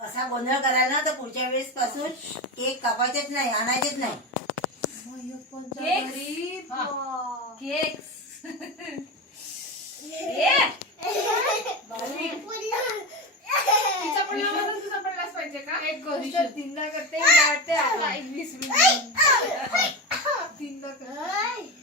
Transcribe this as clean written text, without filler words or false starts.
असा गोंधळ करायला ना तर पुढच्या वेळेस पासून केक कापायचेच नाही, आणायचेच नाही. एक गोष्ट तीनदा करते, 20 मिनिट तीनदा करते.